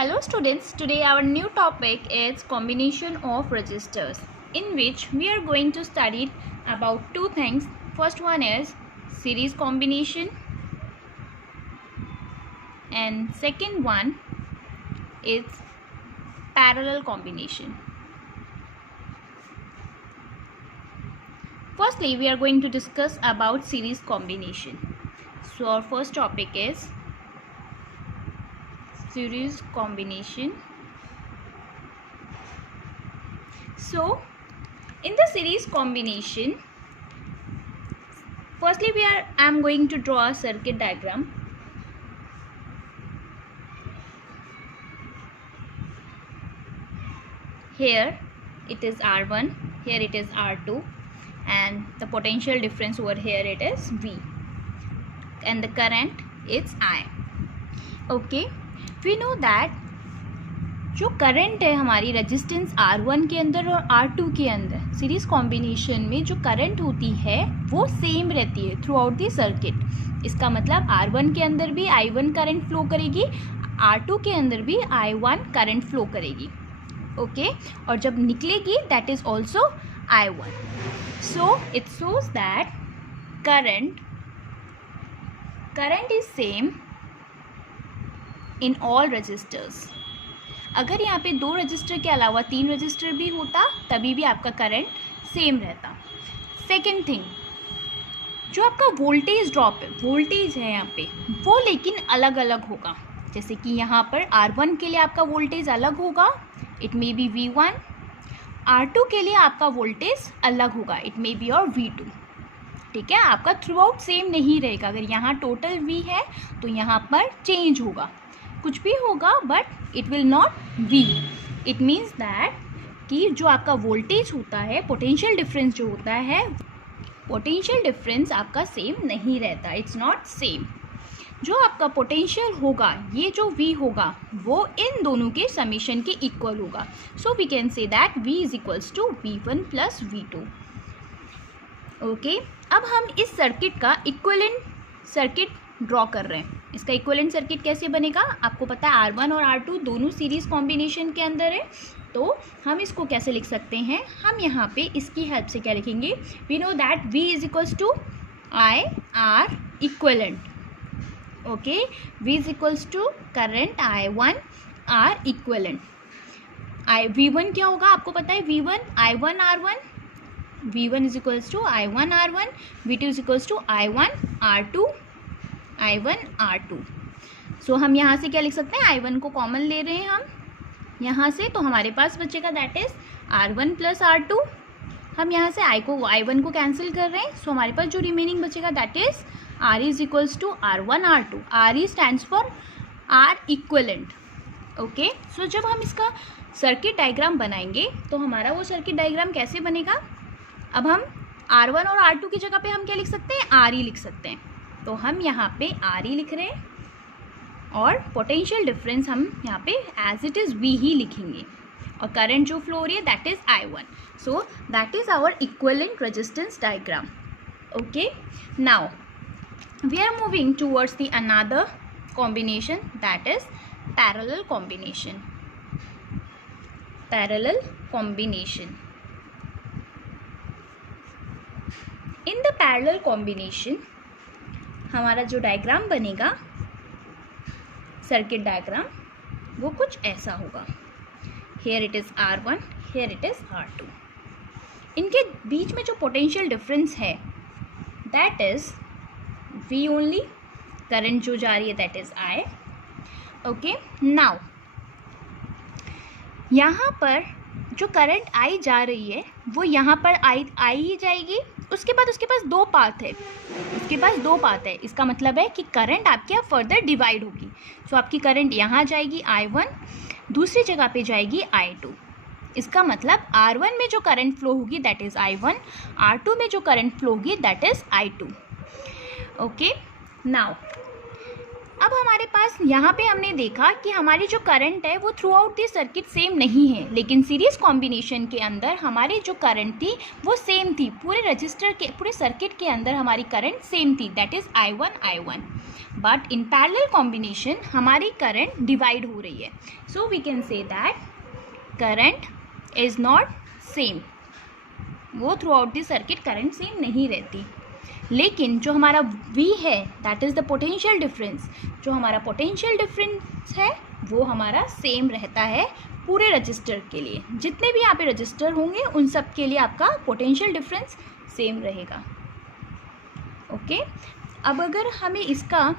Hello students, today our new topic is combination of resistors, in which we are going to study about two things. First one is series combination and second one is parallel combination. Firstly, we are going to discuss about series combination. So our first topic is series combination. So in the series combination, firstly I am going to draw a circuit diagram. Here it is R1, here it is R2, and the potential difference over here it is V, and the current is I. Okay, we know that जो current है हमारी resistance R1 के अंदर और R2 के अंदर series combination में जो करंट होती है वो सेम रहती है थ्रू आउट द सर्किट. इसका मतलब R1 के अंदर भी I1 करंट फ्लो करेगी, R2 के अंदर भी I1 करंट फ्लो करेगी. ओके, और जब निकलेगी that is also I1. So it shows that current is same in all resistors. अगर यहाँ पे 2 रजिस्टर के अलावा 3 रजिस्टर भी होता तभी भी आपका करंट सेम रहता. सेकेंड थिंग, जो आपका वोल्टेज ड्रॉप है, वोल्टेज है यहाँ पे, वो लेकिन अलग अलग होगा. जैसे कि यहाँ पर R1 के लिए आपका वोल्टेज अलग होगा, it may be V1. R2 के लिए आपका वोल्टेज अलग होगा, इट मे बी और V2. ठीक है, आपका थ्रू आउट सेम नहीं रहेगा. अगर यहाँ टोटल V है तो यहाँ पर चेंज होगा, कुछ भी होगा, but it will not V. It means that कि जो आपका वोल्टेज होता है, पोटेंशियल डिफरेंस जो होता है, पोटेंशियल डिफरेंस आपका सेम नहीं रहता. It's not same. जो आपका पोटेंशियल होगा, ये जो V होगा, वो इन दोनों के समीशन के इक्वल होगा. So we can say that V is equals to V1 plus V2. Okay, अब हम इस सर्किट का इक्विवेलेंट सर्किट ड्रॉ कर रहे हैं. इसका इक्विवेलेंट सर्किट कैसे बनेगा, आपको पता है R1 और R2 दोनों सीरीज कॉम्बिनेशन के अंदर है. तो हम इसको कैसे लिख सकते हैं, हम यहाँ पे इसकी हेल्प से क्या लिखेंगे, we know that V is equals to I R equivalent. Okay, V is equals to current I1 R equivalent. V1 क्या होगा, आपको पता है V1 I1 R1, V1 is equals to I1 R1, V2 is equals to I1 R2, I1 R2. So हम यहाँ से क्या लिख सकते हैं, I1 को कॉमन ले रहे हैं हम यहाँ से, तो हमारे पास बचेगा that is R1 plus R2. हम यहाँ से I1 को कैंसिल कर रहे हैं. सो हमारे पास जो रिमेनिंग बचेगा that is R is equals to R1 R2. R stands for R equivalent. Okay, so जब हम इसका सर्किट डायग्राम बनाएंगे तो हमारा वो सर्किट डायग्राम कैसे बनेगा, अब हम R1 और R2 की जगह पे हम क्या लिख सकते हैं, RE लिख सकते हैं. तो हम यहाँ पे RE लिख रहे हैं और पोटेंशियल डिफरेंस हम यहाँ पे एज इट इज़ V ही लिखेंगे, और करंट जो फ्लो हो रही है that is I1. So that is our equivalent resistance diagram. Okay, now we are moving towards the another combination that is parallel combination. Parallel combination. In the parallel combination हमारा जो diagram बनेगा, circuit diagram, वो कुछ ऐसा होगा. Here it is R1, here it is R2. इनके बीच में जो पोटेंशियल डिफरेंस है that is V only. Current जो जा रही है that is I. Okay, now यहाँ पर जो करंट I जा रही है वो यहाँ पर I ही जाएगी. उसके बाद उसके पास 2 पाथ है, उसके पास 2 पाथ है. इसका मतलब है कि करंट आपके यहाँ फर्दर डिवाइड होगी. सो आपकी करंट यहाँ जाएगी I1, दूसरी जगह पे जाएगी I2. इसका मतलब R1 में जो करंट फ्लो होगी दैट इज़ I1, R2 में जो करंट फ्लो होगी that is I2. Okay, now अब अब हमारे पास यहाँ पे हमने देखा कि हमारी जो करंट है वो throughout the circuit same नहीं है, लेकिन सीरीज कॉम्बिनेशन के अंदर हमारी जो करंट थी वो सेम थी। पूरे रजिस्टर के पूरे सर्किट के अंदर हमारी करंट सेम थी, that is I1। But in parallel combination हमारी करंट डिवाइड हो रही है। So we can say that current is not same. वो throughout the circuit current same नहीं रहती, लेकिन जो हमारा V है that is the potential difference. जो हमारा पोटेंशियल डिफरेंस है वो हमारा सेम रहता है पूरे रजिस्टर के लिए। जितने भी यहाँ पे रजिस्टर होंगे उन सब के लिए आपका पोटेंशियल डिफरेंस सेम रहेगा। ओके, अब अगर हमें इसका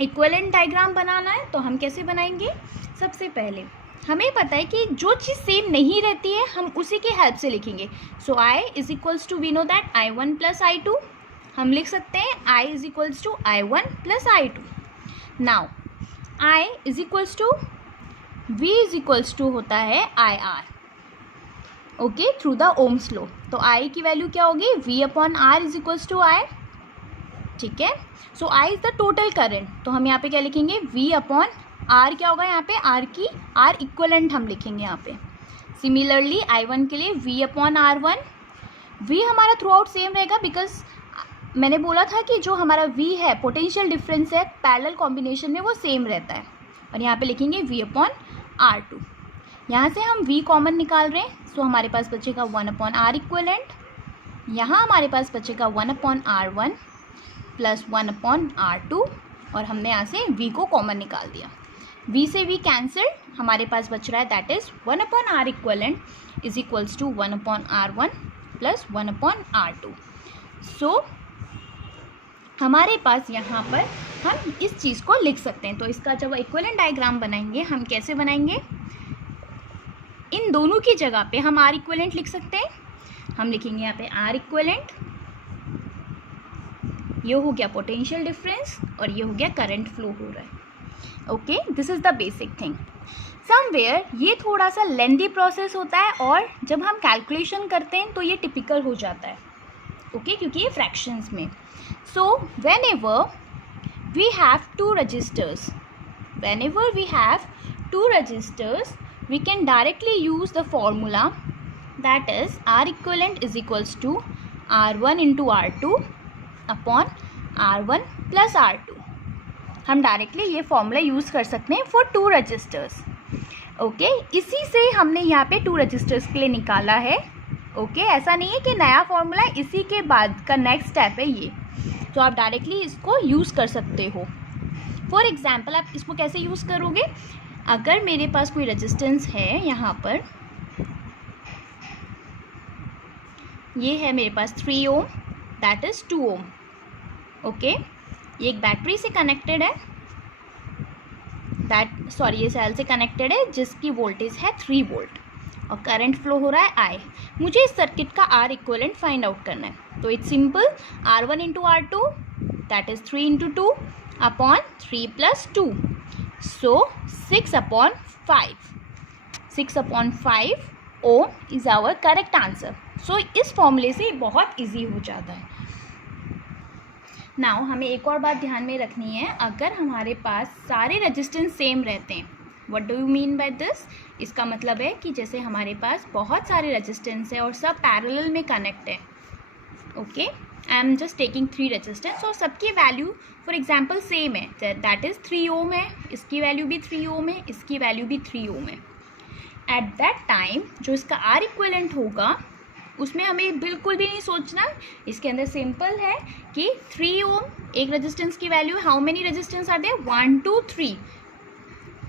इक्विवेलेंट डायग्राम बनाना है तो हम कैसे बनाएंगे? सबसे पहले हमें पता है कि जो चीज़ सेम नहीं रहती है हम उसी के हेल्प से लिखेंगे। So I is equals to, we know that I1 plus I2। हम लिख सकते हैं I is equals to I1 plus I2। Now I is equals to V is equals to होता है IR, okay, through the ohm's law. तो I की value क्या होगी? V upon R is equals to I, ठीक है। So I is the total current, तो हम यहाँ पे क्या लिखेंगे? V अपॉन R क्या होगा यहाँ पे? R इक्वलेंट हम लिखेंगे यहाँ पे। सिमिलरली I1 के लिए V अपॉन R1। V हमारा थ्रू आउट सेम रहेगा बिकॉज मैंने बोला था कि जो हमारा V है पोटेंशियल डिफरेंस है पैरेलल कॉम्बिनेशन में वो सेम रहता है। और यहाँ पे लिखेंगे V अपॉन R2। यहाँ से हम V कॉमन निकाल रहे हैं, सो हमारे पास बचेगा 1 अपॉन R इक्वलेंट। यहाँ हमारे पास बचेगा 1 upon R1 plus 1 upon R2, और हमने यहाँ से V को कॉमन निकाल दिया। V से V कैंसिल, हमारे पास बच रहा है that is 1 upon R equivalent is equals to 1 upon R1 plus 1 upon R2। So हमारे पास यहाँ पर हम इस चीज़ को लिख सकते हैं। तो इसका जब इक्विवेलेंट डायग्राम बनाएंगे हम कैसे बनाएंगे? इन दोनों की जगह पे हम R इक्विवेलेंट लिख सकते हैं। हम लिखेंगे यहाँ पे R इक्विवेलेंट, ये हो गया पोटेंशियल डिफरेंस और ये हो गया करंट फ्लो हो रहा है। Okay, this is the basic thing. Somewhere ये थोड़ा सा लेंदी प्रोसेस होता है और जब हम कैलकुलेशन करते हैं तो ये टिपिकल हो जाता है, ओके, क्योंकि ये फ्रैक्शंस में। सो whenever we have two registers, we can directly use the formula that is R equivalent is equals to R1 into R2 upon R1 plus R2। हम डायरेक्टली ये फॉर्मूला यूज़ कर सकते हैं फॉर 2 रजिस्टर्स। ओके, इसी से हमने यहाँ पे 2 रजिस्टर्स के लिए निकाला है। ओके, ऐसा नहीं है कि नया फॉर्मूला इसी के बाद का नेक्स्ट स्टेप है ये, तो आप डायरेक्टली इसको यूज़ कर सकते हो। फॉर एग्जाम्पल आप इसको कैसे यूज़ करोगे? अगर मेरे पास कोई रेजिस्टेंस है, यहाँ पर ये है मेरे पास 3 ओम, दैट इज़ 2 ओम। ओके, ये एक बैटरी से कनेक्टेड है, ये सेल से कनेक्टेड है जिसकी वोल्टेज है 3 वोल्ट और करंट फ्लो हो रहा है I। मुझे इस सर्किट का R इक्वलेंट फाइंड आउट करना है। तो it's simple, R1 into R2 that is 3 into 2 upon 3 plus 2, so 6 upon 5 ohm is our correct answer. सो इस फॉर्मूले से बहुत ईजी हो जाता है। नाउ हमें एक और बात ध्यान में रखनी है, अगर हमारे पास सारे रेजिस्टेंस सेम रहते हैं, what do you mean by this? इसका मतलब है कि जैसे हमारे पास बहुत सारे रेजिस्टेंस है और सब पैरेलल में कनेक्ट है। Okay, I am just taking 3 resistance और सबकी वैल्यू फॉर एग्जांपल सेम है, दैट इज़ 3 ओम है, इसकी वैल्यू भी 3 ओम है, इसकी वैल्यू भी 3 ओम है। एट दैट टाइम जो इसका R इक्विवेलेंट होगा उसमें हमें बिल्कुल भी नहीं सोचना, इसके अंदर सिंपल है कि 3 ओम एक रेजिस्टेंस की value, how many resistance are there? 1 2 3,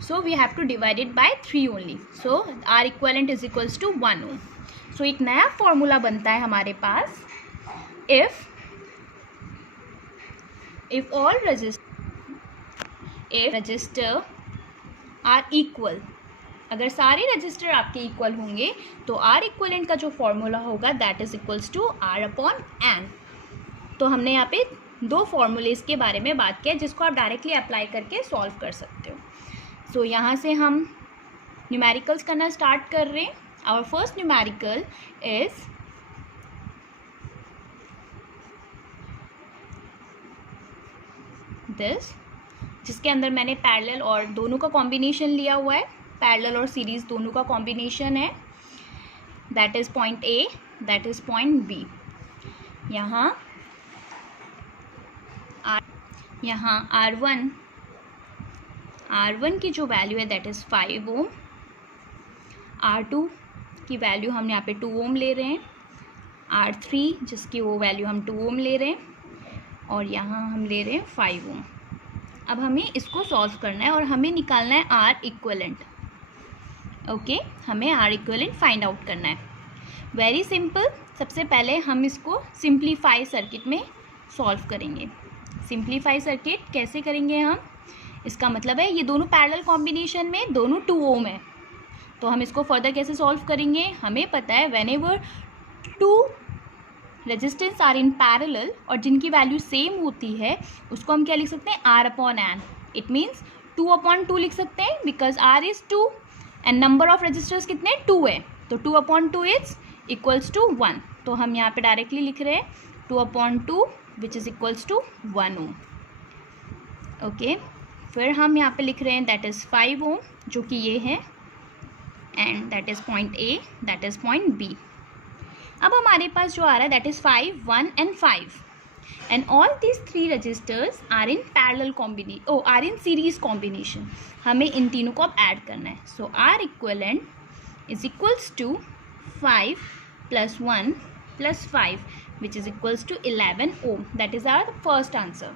so we have to divide it by 3 only, so R equivalent is equals to 1 ohm. So एक नया फॉर्मूला बनता है हमारे पास, if all resistor are equal, अगर सारे रजिस्टर आपके इक्वल होंगे तो R इक्वलेंट का जो फॉर्मूला होगा that is equals to R upon N। तो हमने यहाँ पे 2 फॉर्मूलेज के बारे में बात किया जिसको आप डायरेक्टली अप्लाई करके सॉल्व कर सकते हो। सो यहाँ से हम न्यूमेरिकल्स करना स्टार्ट कर रहे हैं। Our first numerical is this, जिसके अंदर मैंने पैरेलल और दोनों का कॉम्बिनेशन लिया हुआ है, पैरेलल और सीरीज़ दोनों का कॉम्बिनेशन है, that is point A, that is point B. यहाँ R1 की जो वैल्यू है दैट इज़ 5 ओम, R2 की वैल्यू हम यहाँ पे 2 ओम ले रहे हैं, R3 जिसकी वो वैल्यू हम 2 ओम ले रहे हैं, और यहाँ हम ले रहे हैं 5 ओम। अब हमें इसको सॉल्व करना है और हमें निकालना है R इक्विवेलेंट। ओके, हमें R इक्विवेलेंट फाइंड आउट करना है। Very simple. सबसे पहले हम इसको सिंप्लीफाई सर्किट में सॉल्व करेंगे। सिंप्लीफाई सर्किट कैसे करेंगे हम? इसका मतलब है ये दोनों पैरेलल कॉम्बिनेशन में दोनों 2 ओम है, तो हम इसको फर्दर कैसे सॉल्व करेंगे? हमें पता है whenever 2 resistance are in parallel और जिनकी वैल्यू सेम होती है उसको हम क्या लिख सकते हैं? R upon N। It means 2 upon 2 लिख सकते हैं because R is 2 and number of resistors कितने? 2 है, तो 2 अपॉन 2 इज इक्वल्स टू 1। तो हम यहाँ पे डायरेक्टली लिख रहे हैं 2 upon 2 which is equals to 1 ohm. Okay, फिर हम यहाँ पे लिख रहे हैं दैट इज़ 5 ओम जो कि ये है, and that is point A, that is point B. अब हमारे पास जो आ रहा है that is 5, 1 and 5 and all these 3 resistors are in parallel combination, are in series combination. हमें इन तीनों को अब ऐड करना है। So R equivalent is equals to 5 + 1 + 5 which is equals to 11 ohm. That is our first answer.